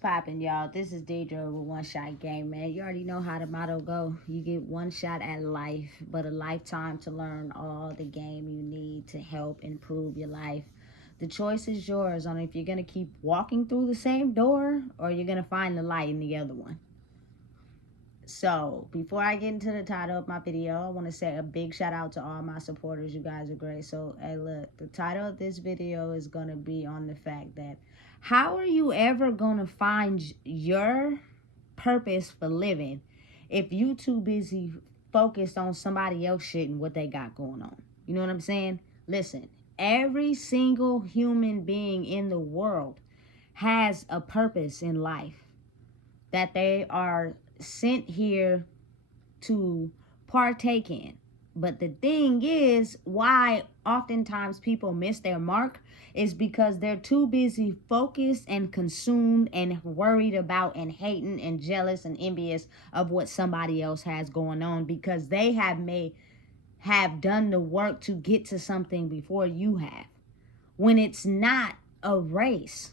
Popping, y'all. This is Deidre with One Shot Game, man. You already know how the motto go. You get one shot at life, but a lifetime to learn all the game you need to help improve your life. The choice is yours on if you're gonna keep walking through the same door or you're gonna find the light in the other one. So, before I get into the title of my video, I want to say a big shout out to all my supporters. You guys are great. So, hey, look, the title of this video is going to be on the fact that how are you ever going to find your purpose for living if you too busy focused on somebody else shit and what they got going on? You know what I'm saying? Listen, every single human being in the world has a purpose in life that they are sent here to partake in. But the thing is, why oftentimes people miss their mark is because they're too busy focused and consumed and worried about and hating and jealous and envious of what somebody else has going on, because they have done the work to get to something before you have, when it's not a race.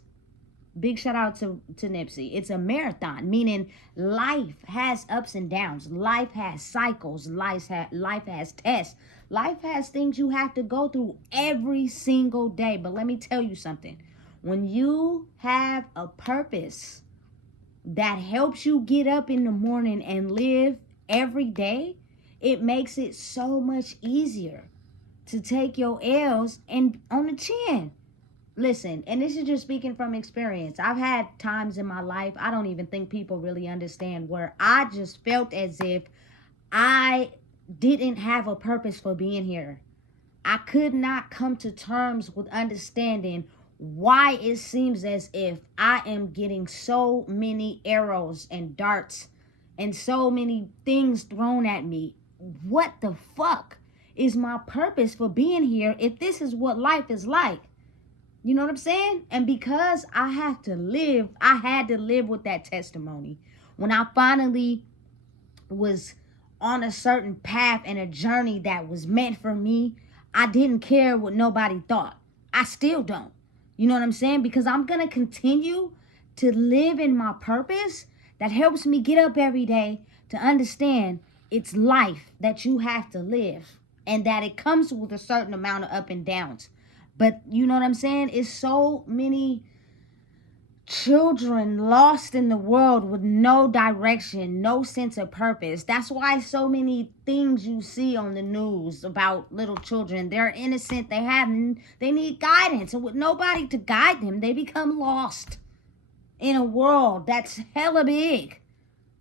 Big shout out to Nipsey. It's a marathon, meaning life has ups and downs. Life has cycles. Life has tests. Life has things you have to go through every single day. But let me tell you something. When you have a purpose that helps you get up in the morning and live every day, it makes it so much easier to take your L's and on the chin. Listen, and this is just speaking from experience. I've had times in my life, I don't even think people really understand, where I just felt as if I didn't have a purpose for being here. I could not come to terms with understanding why it seems as if I am getting so many arrows and darts and so many things thrown at me. What the fuck is my purpose for being here if this is what life is like? You know what I'm saying? And because I had to live with that testimony. When I finally was on a certain path and a journey that was meant for me, I didn't care what nobody thought. I still don't. You know what I'm saying? Because I'm going to continue to live in my purpose that helps me get up every day to understand it's life that you have to live, and that it comes with a certain amount of up and downs. But you know what I'm saying? It's so many children lost in the world with no direction, no sense of purpose. That's why so many things you see on the news about little children, they're innocent, they need guidance. And with nobody to guide them, they become lost in a world that's hella big.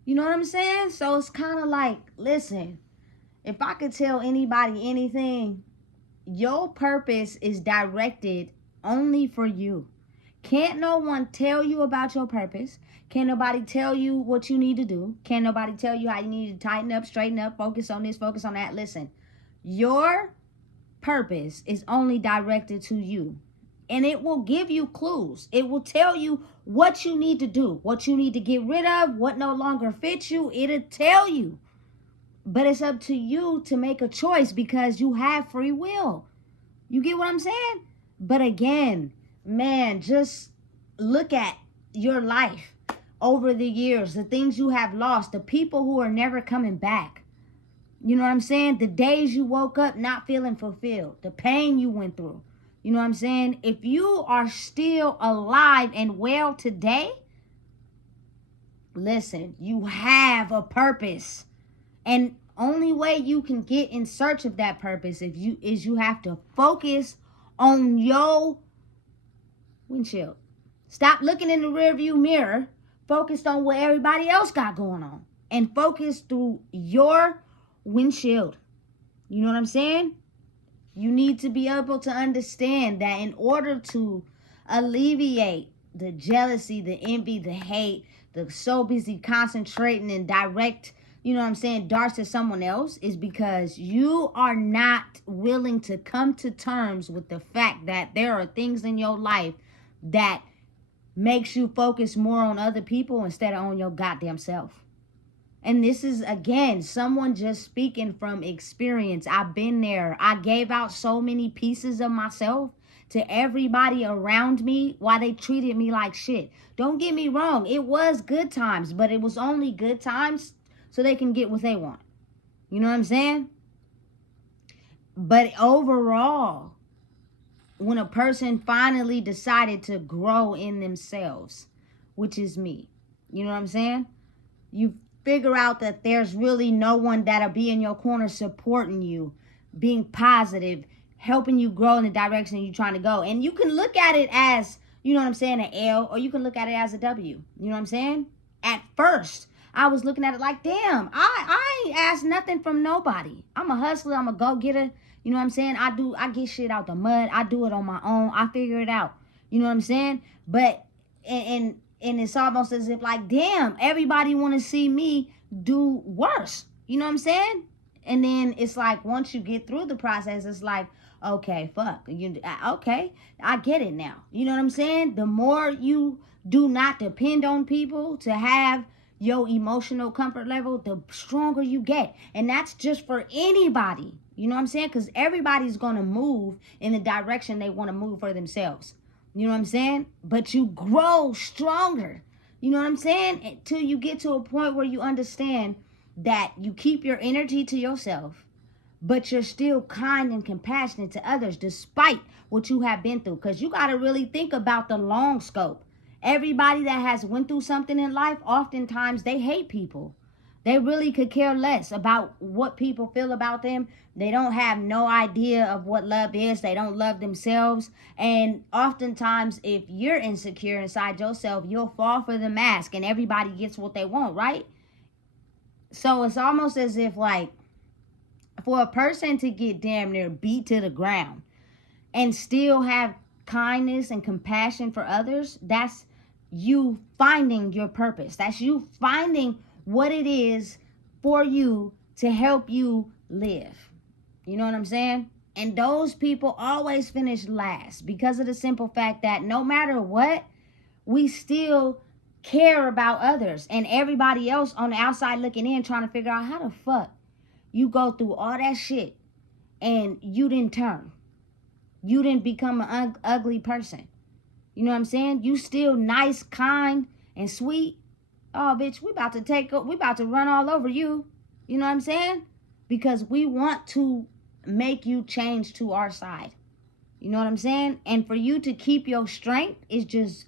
You know what I'm saying? So it's kind of like, listen, if I could tell anybody anything, your purpose is directed only for you. Can't no one tell you about your purpose. Can't nobody tell you what you need to do. Can't nobody tell you how you need to tighten up, straighten up, focus on this, focus on that. Listen, your purpose is only directed to you. And it will give you clues. It will tell you what you need to do, what you need to get rid of, what no longer fits you. It'll tell you. But it's up to you to make a choice, because you have free will. You get what I'm saying? But again, man, just look at your life over the years, the things you have lost, the people who are never coming back. You know what I'm saying? The days you woke up not feeling fulfilled, the pain you went through. You know what I'm saying? If you are still alive and well today, listen, you have a purpose. And only way you can get in search of that purpose is you have to focus on your windshield. Stop looking in the rearview mirror, focused on what everybody else got going on, and focus through your windshield. You know what I'm saying? You need to be able to understand that in order to alleviate the jealousy, the envy, the hate, the so busy concentrating and direct, you know what I'm saying, darts at someone else, is because you are not willing to come to terms with the fact that there are things in your life that makes you focus more on other people instead of on your goddamn self. And this is, again, someone just speaking from experience. I've been there. I gave out so many pieces of myself to everybody around me while they treated me like shit. Don't get me wrong, it was good times, but it was only good times so they can get what they want. You know what I'm saying? But overall, when a person finally decided to grow in themselves, which is me, you know what I'm saying? You figure out that there's really no one that'll be in your corner supporting you, being positive, helping you grow in the direction you're trying to go. And you can look at it as, you know what I'm saying, an L, or you can look at it as a W. You know what I'm saying? At first, I was looking at it like, damn, I ain't asked nothing from nobody. I'm a hustler. I'm a go-getter. You know what I'm saying? I get shit out the mud. I do it on my own. I figure it out. You know what I'm saying? But, and it's almost as if like, damn, everybody want to see me do worse. You know what I'm saying? And then it's like, once you get through the process, it's like, okay, fuck. Okay, I get it now. You know what I'm saying? The more you do not depend on people to have your emotional comfort level, the stronger you get. And that's just for anybody. You know what I'm saying? Because everybody's going to move in the direction they want to move for themselves. You know what I'm saying? But you grow stronger. You know what I'm saying? Until you get to a point where you understand that you keep your energy to yourself, but you're still kind and compassionate to others despite what you have been through. Because you got to really think about the long scope. Everybody that has went through something in life, oftentimes they hate people. They really could care less about what people feel about them. They don't have no idea of what love is. They don't love themselves. And oftentimes, if you're insecure inside yourself, you'll fall for the mask and everybody gets what they want, right? So it's almost as if, like, for a person to get damn near beat to the ground and still have kindness and compassion for others, that's you finding your purpose. That's you finding what it is for you to help you live. You know what I'm saying? And those people always finish last because of the simple fact that no matter what, we still care about others and everybody else on the outside looking in, trying to figure out how the fuck you go through all that shit and you didn't turn. You didn't become an ugly person. You know what I'm saying? You still nice, kind, and sweet. Oh, bitch, we about to run all over you. You know what I'm saying? Because we want to make you change to our side. You know what I'm saying? And for you to keep your strength is just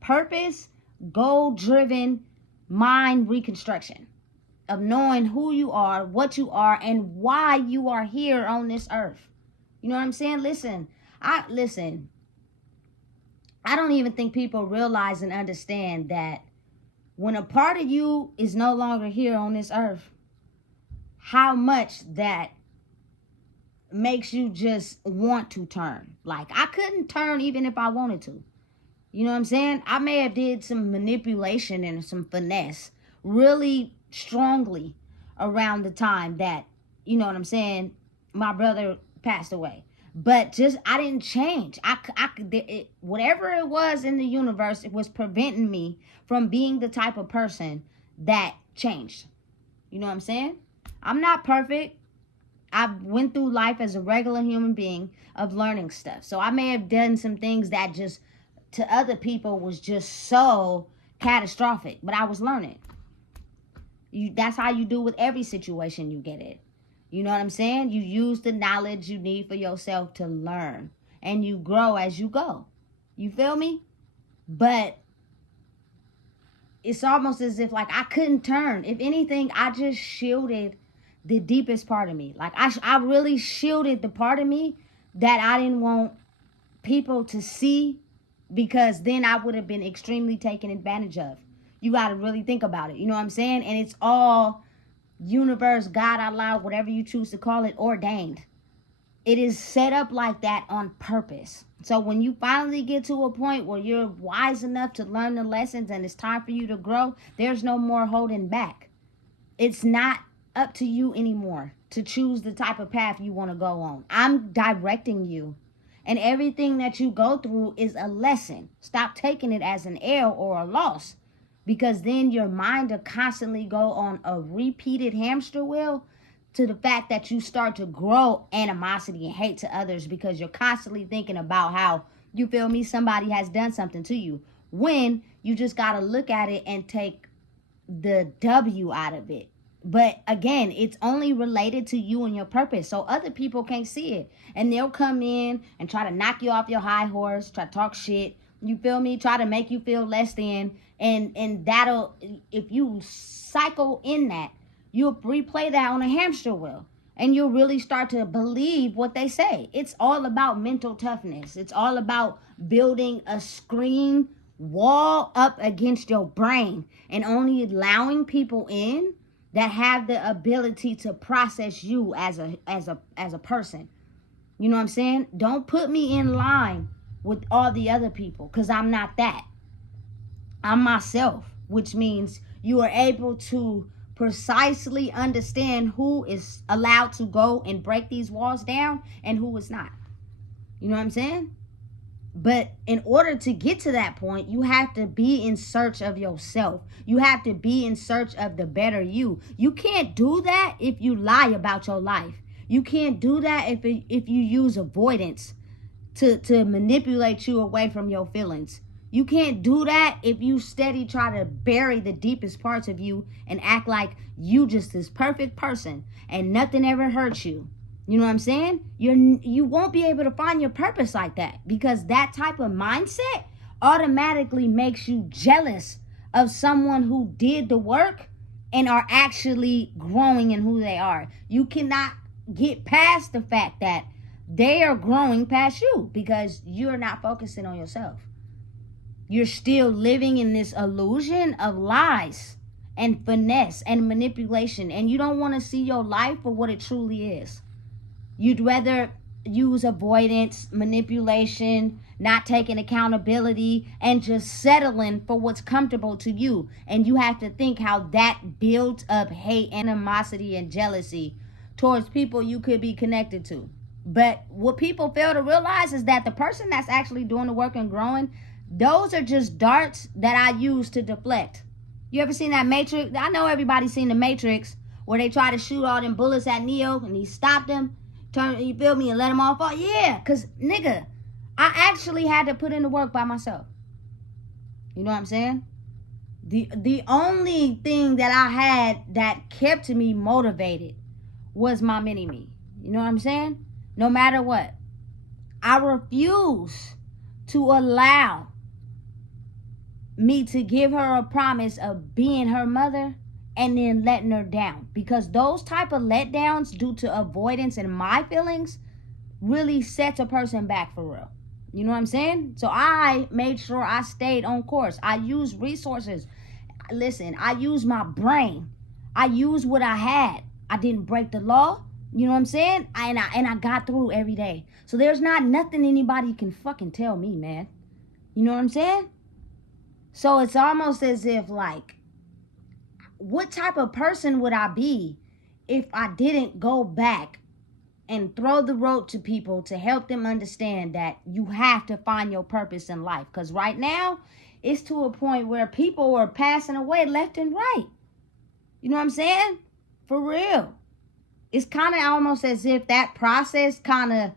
purpose, goal-driven mind reconstruction of knowing who you are, what you are, and why you are here on this earth. You know what I'm saying? Listen. I don't even think people realize and understand that when a part of you is no longer here on this earth, how much that makes you just want to turn. Like, I couldn't turn even if I wanted to. You know what I'm saying? I may have did some manipulation and some finesse really strongly around the time that, you know what I'm saying, my brother passed away. But just, I didn't change. Whatever it was in the universe, it was preventing me from being the type of person that changed. You know what I'm saying? I'm not perfect. I went through life as a regular human being of learning stuff. So I may have done some things that just to other people was just so catastrophic. But I was learning. That's how you do with every situation you get in. You know what I'm saying? You use the knowledge you need for yourself to learn. And you grow as you go. You feel me? But it's almost as if like I couldn't turn. If anything, I just shielded the deepest part of me. Like I really shielded the part of me that I didn't want people to see, because then I would have been extremely taken advantage of. You got to really think about it. You know what I'm saying? And it's all universe, God, Allah, whatever you choose to call it, ordained. It is set up like that on purpose. So when you finally get to a point where you're wise enough to learn the lessons and it's time for you to grow, there's no more holding back. It's not up to you anymore to choose the type of path you want to go on. I'm directing you. And everything that you go through is a lesson. Stop taking it as an L or a loss. Because then your mind will constantly go on a repeated hamster wheel to the fact that you start to grow animosity and hate to others because you're constantly thinking about how, you feel me, somebody has done something to you, when you just got to look at it and take the W out of it. But again, it's only related to you and your purpose, so other people can't see it, and they'll come in and try to knock you off your high horse, try to talk shit, you feel me, try to make you feel less than, and that'll, if you cycle in that, you'll replay that on a hamster wheel, and you'll really start to believe what they say. It's all about mental toughness. It's all about building a screen wall up against your brain and only allowing people in that have the ability to process you as a person. You know what I'm saying? Don't put me in line with all the other people, because I'm not that. I'm myself, which means you are able to precisely understand who is allowed to go and break these walls down and who is not. You know what I'm saying? But in order to get to that point, you have to be in search of yourself. You have to be in search of the better you. You can't do that if you lie about your life. You can't do that if you use avoidance to manipulate you away from your feelings. You can't do that if you steady try to bury the deepest parts of you and act like you just this perfect person and nothing ever hurts you. You know what I'm saying? You won't be able to find your purpose like that, because that type of mindset automatically makes you jealous of someone who did the work and are actually growing in who they are. You cannot get past the fact that they are growing past you because you're not focusing on yourself. You're still living in this illusion of lies and finesse and manipulation, and you don't want to see your life for what it truly is. You'd rather use avoidance, manipulation, not taking accountability, and just settling for what's comfortable to you. And you have to think how that builds up hate, animosity, and jealousy towards people you could be connected to. But what people fail to realize is that the person that's actually doing the work and growing, those are just darts that I use to deflect. You ever seen that Matrix? I know everybody's seen the Matrix, where they try to shoot all them bullets at Neo and he stopped them, you feel me, and let them all fall. Yeah, because nigga, I actually had to put in the work by myself. You know what I'm saying? The only thing that I had that kept me motivated was my mini-me. You know what I'm saying? No matter what, I refuse to allow me to give her a promise of being her mother and then letting her down, because those type of letdowns due to avoidance and my feelings really sets a person back for real. You know what I'm saying? So I made sure I stayed on course. I used resources. Listen, I used my brain. I used what I had. I didn't break the law. You know what I'm saying? And I got through every day. So there's not nothing anybody can fucking tell me, man. You know what I'm saying? So it's almost as if, like, what type of person would I be if I didn't go back and throw the rope to people to help them understand that you have to find your purpose in life? Because right now, it's to a point where people are passing away left and right. You know what I'm saying? For real. It's kind of almost as if that process kind of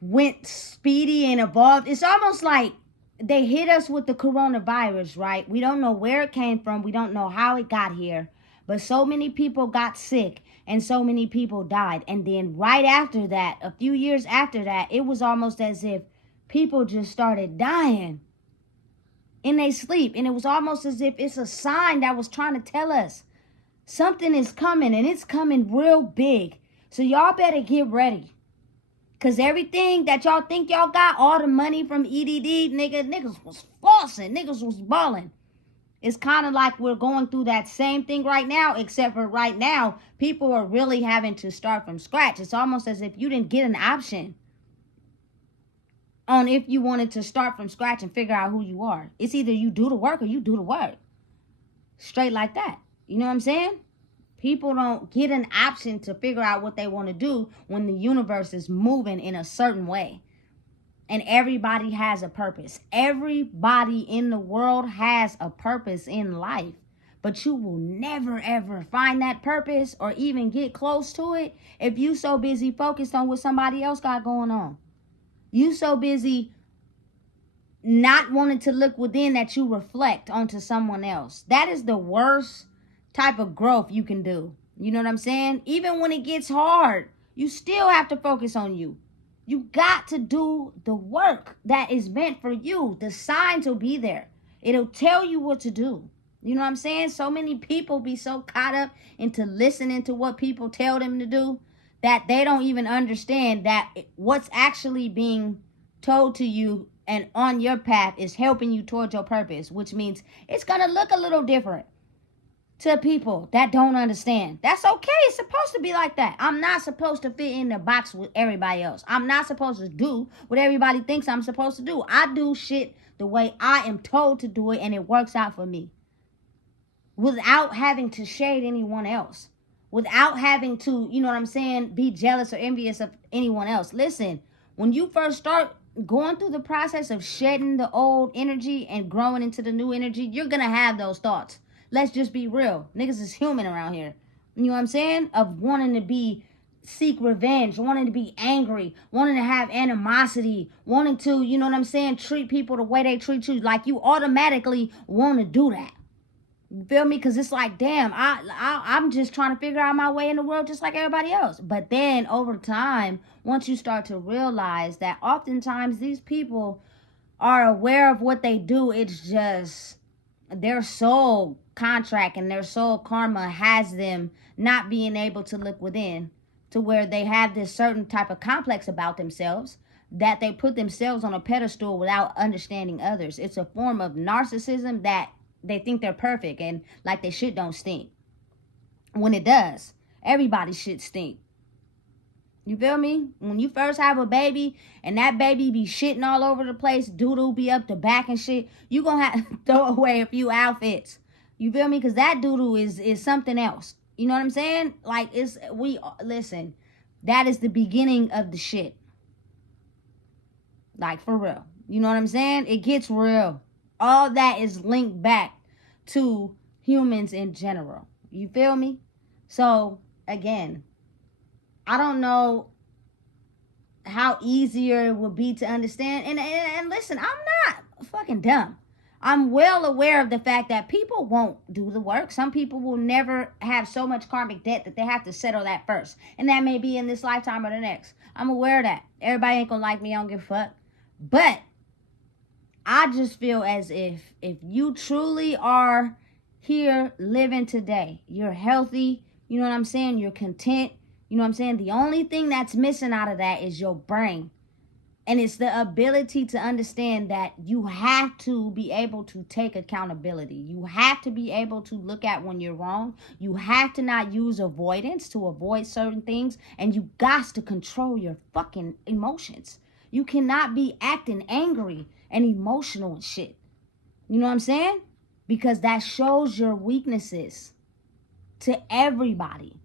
went speedy and evolved. It's almost like they hit us with the coronavirus, right? We don't know where it came from. We don't know how it got here. But so many people got sick and so many people died. And then right after that, a few years after that, it was almost as if people just started dying in their sleep. And it was almost as if it's a sign that was trying to tell us something is coming, and it's coming real big. So y'all better get ready. Because everything that y'all think y'all got, all the money from EDD, niggas was flossing, niggas was balling. It's kind of like we're going through that same thing right now, except for right now, people are really having to start from scratch. It's almost as if you didn't get an option on if you wanted to start from scratch and figure out who you are. It's either you do the work or you do the work. Straight like that. You know what I'm saying? People don't get an option to figure out what they want to do when the universe is moving in a certain way. And everybody has a purpose. Everybody in the world has a purpose in life. but you will never ever find that purpose or even get close to it if you so busy focused on what somebody else got going on. You so busy not wanting to look within that you reflect onto someone else. That is the worst type of growth you can do. You know what I'm saying? Even when it gets hard, you still have to focus on you. You got to do the work that is meant for you. The signs will be there. It'll tell you what to do. You know what I'm saying? So many people be so caught up into listening to what people tell them to do that they don't even understand that what's actually being told to you and on your path is helping you towards your purpose, which means it's going to look a little different to people that don't understand. That's okay. It's supposed to be like that. I'm not supposed to fit in the box with everybody else. I'm not supposed to do what everybody thinks I'm supposed to do. I do shit the way I am told to do it, and it works out for me without having to shade anyone else, without having to, you know what I'm saying, be jealous or envious of anyone else. Listen, when you first start going through the process of shedding the old energy and growing into the new energy, you're going to have those thoughts. Let's just be real. Niggas is human around here. You know what I'm saying? Of wanting to seek revenge, wanting to be angry, wanting to have animosity, wanting to, you know what I'm saying, treat people the way they treat you. Like you automatically want to do that. You feel me? Because it's like, damn, I'm just trying to figure out my way in the world just like everybody else. But then over time, once you start to realize that oftentimes these people are aware of what they do, it's just their soul contract and their soul karma has them not being able to look within, to where they have this certain type of complex about themselves that they put themselves on a pedestal without understanding others. It's a form of narcissism that they think they're perfect and like their shit don't stink. When it does. Everybody's shit stink. You feel me? When you first have a baby and that baby be shitting all over the place, doodle be up the back and shit, you gonna have to throw away a few outfits. You feel me? Because that doodle is something else. You know what I'm saying? Like, listen, that is the beginning of the shit. Like, for real. You know what I'm saying? It gets real. All that is linked back to humans in general. You feel me? So, again, I don't know how easier it would be to understand. And listen, I'm not fucking dumb. I'm well aware of the fact that people won't do the work. Some people will never have so much karmic debt that they have to settle that first. And that may be in this lifetime or the next. I'm aware of that. Everybody ain't gonna like me. I don't give a fuck. But I just feel as if you truly are here living today, you're healthy, you know what I'm saying, you're content, you know what I'm saying, the only thing that's missing out of that is your brain. And it's the ability to understand that you have to be able to take accountability. You have to be able to look at when you're wrong. You have to not use avoidance to avoid certain things. And you got to control your fucking emotions. You cannot be acting angry and emotional and shit. You know what I'm saying? Because that shows your weaknesses to everybody.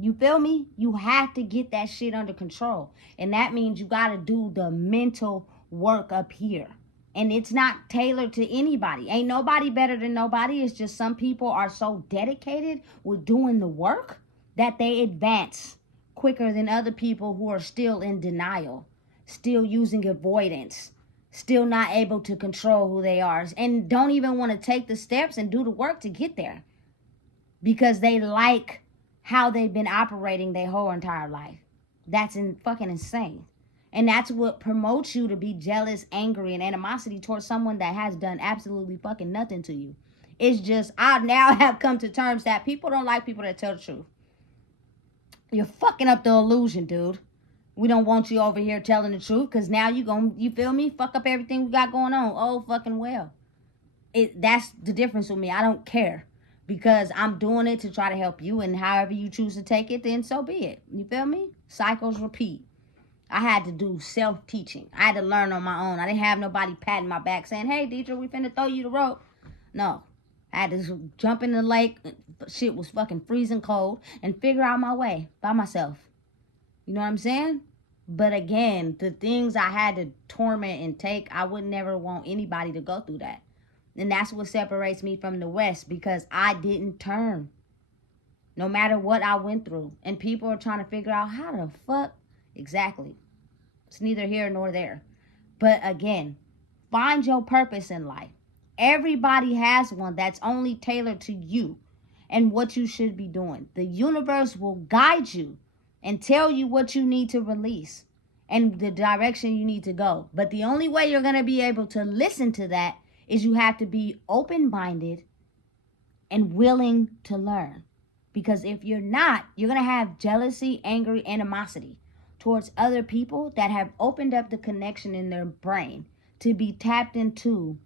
You feel me? You have to get that shit under control. And that means you got to do the mental work up here. And it's not tailored to anybody. Ain't nobody better than nobody. It's just some people are so dedicated with doing the work that they advance quicker than other people who are still in denial, still using avoidance, still not able to control who they are, and don't even want to take the steps and do the work to get there because they like how they've been operating their whole entire life. That's fucking insane. And that's what promotes you to be jealous, angry, and animosity towards someone that has done absolutely fucking nothing to you. It's just, I now have come to terms that people don't like people that tell the truth. You're fucking up the illusion, dude. We don't want you over here telling the truth because now you feel me? Fuck up everything we got going on. Oh, fucking well. That's the difference with me. I don't care. Because I'm doing it to try to help you, and however you choose to take it, then so be it. You feel me? Cycles repeat. I had to do self-teaching. I had to learn on my own. I didn't have nobody patting my back saying, hey, Deidre, we finna throw you the rope. No. I had to jump in the lake. Shit was fucking freezing cold and figure out my way by myself. You know what I'm saying? But again, the things I had to torment and take, I would never want anybody to go through that. And that's what separates me from the rest, because I didn't turn. No matter what I went through. And people are trying to figure out how the fuck. Exactly. It's neither here nor there. But again, find your purpose in life. Everybody has one that's only tailored to you and what you should be doing. The universe will guide you and tell you what you need to release and the direction you need to go. But the only way you're going to be able to listen to that is you have to be open-minded and willing to learn. Because if you're not, you're going to have jealousy, anger, animosity towards other people that have opened up the connection in their brain to be tapped into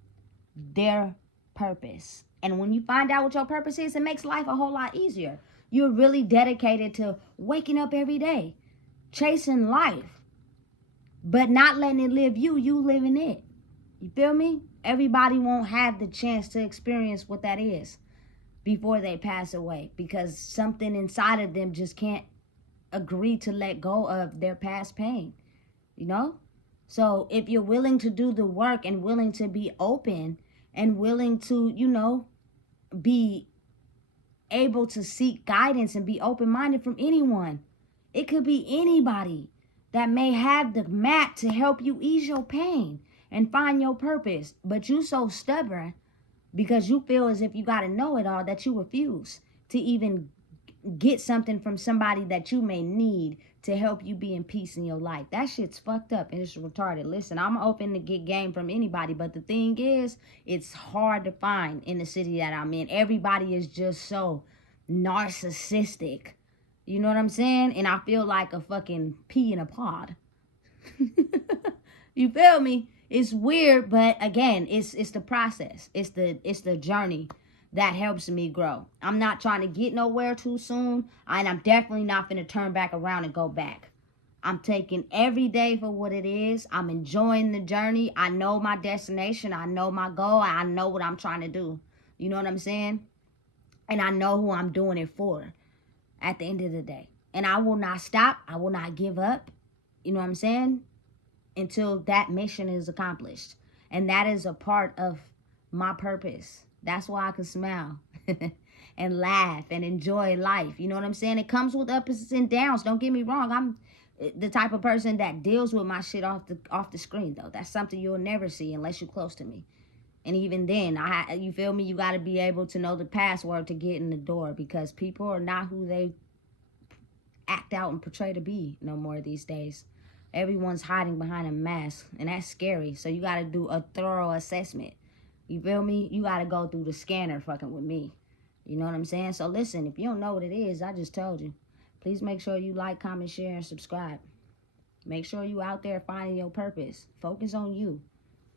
their purpose. And when you find out what your purpose is, it makes life a whole lot easier. You're really dedicated to waking up every day, chasing life, but not letting it live you living it. You feel me? Everybody won't have the chance to experience what that is before they pass away, because something inside of them just can't agree to let go of their past pain, you know? So if you're willing to do the work and willing to be open and willing to, you know, be able to seek guidance and be open-minded from anyone, it could be anybody that may have the mat to help you ease your pain and find your purpose. But you so stubborn because you feel as if you got to know it all that you refuse to even get something from somebody that you may need to help you be in peace in your life. That shit's fucked up and it's retarded. Listen, I'm open to get game from anybody, but the thing is, it's hard to find in the city that I'm in. Everybody is just so narcissistic. You know what I'm saying? And I feel like a fucking pea in a pod. You feel me? It's weird, but again, it's the process. It's the journey that helps me grow. I'm not trying to get nowhere too soon, and I'm definitely not going to turn back around and go back. I'm taking every day for what it is. I'm enjoying the journey. I know my destination. I know my goal. I know what I'm trying to do. You know what I'm saying? And I know who I'm doing it for at the end of the day. And I will not stop. I will not give up. You know what I'm saying? Until that mission is accomplished. And that is a part of my purpose. That's why I can smile and laugh and enjoy life. You know what I'm saying? It comes with ups and downs. Don't get me wrong. I'm the type of person that deals with my shit off the screen, though. That's something you'll never see unless you're close to me. And even then, you feel me? You got to be able to know the password to get in the door, because people are not who they act out and portray to be no more these days. Everyone's hiding behind a mask, and that's scary. So you got to do a thorough assessment. You feel me? You got to go through the scanner fucking with me. You know what I'm saying? So listen, if you don't know what it is, I just told you. Please make sure you like, comment, share, and subscribe. Make sure you out there finding your purpose. Focus on you.